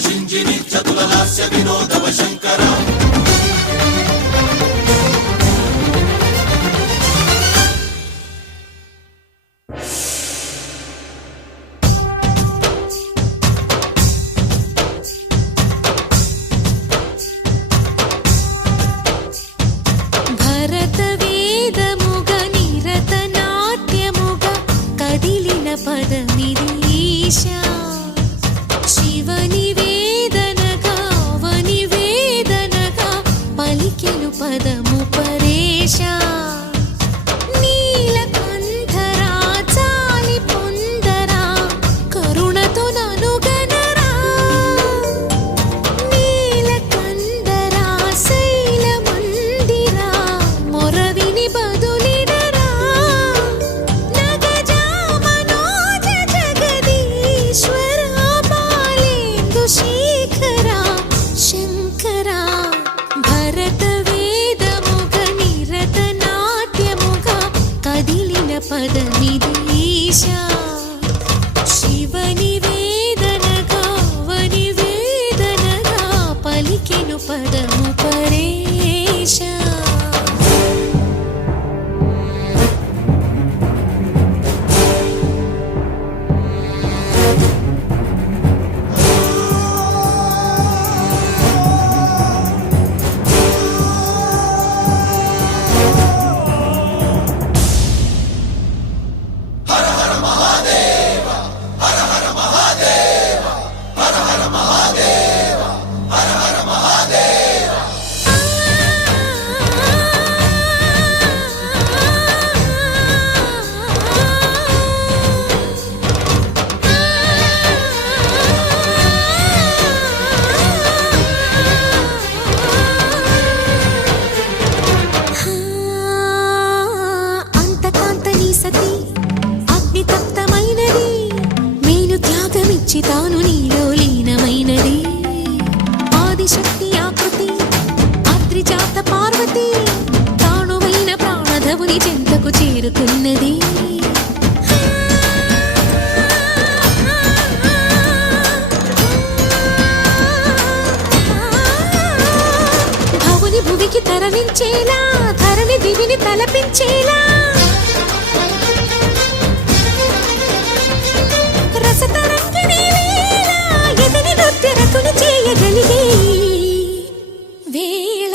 शिञ्जिनि चतुललास्य विनोदव शङ्कर తాను నీలో లీనమైనది ఆదిశక్తి ఆకృతి ఆత్రిజాత పార్వతి తానువైన ప్రాణధవుని చెంతకు చేరుకున్నది భవుని భువికి తరలించేలా ధరణి దివిని తలపించేలా చేయగలిగే వేళ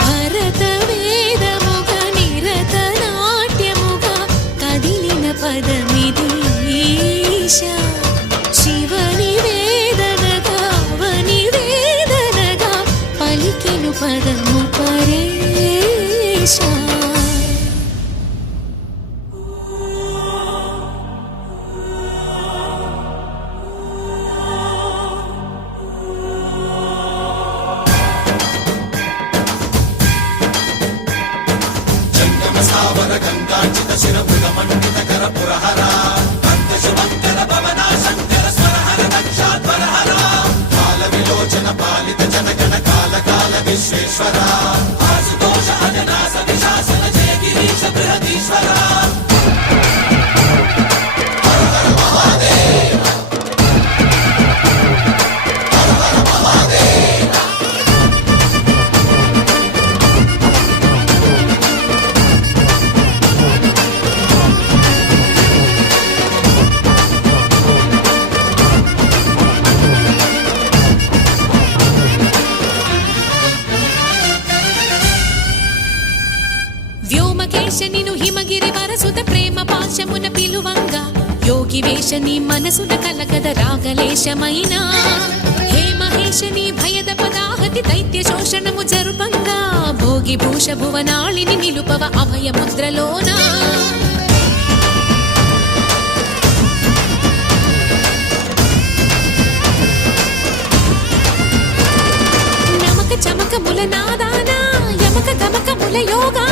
భరత వేదముగ నిరత నాట్యముగా కదిలిన పదమిది ఈశా శివని వేదనగా వని వేదనగా పలికెను పదము పరేశా गंगाचित शिरभुज मंडित कर पुरहरा कंद शुभंकर भवना शंकर स्वरहर दक्षाध्वर हरा काल विलोचन पालित जनगण काल काल विश्वेश्वरा आशुतोष अजनास विशासन जय गिरीश बृहदीश्वरा हर हर महादेव हर हर महादेव వ్యోమకేశనిను హిమగిరి వరసుత ప్రేమ పాశమున పిలువంగా యోగి వేషని మనసున కలకద రాగలేశమైన హే మహేశని భయద పదాహతి దైత్య శోషణము జరుపంగా భోగి భూష భువనాళిని నిలుపవ అభయ ముద్రలోన నమక చమకముల నాదాన యమక గమకముల యోగా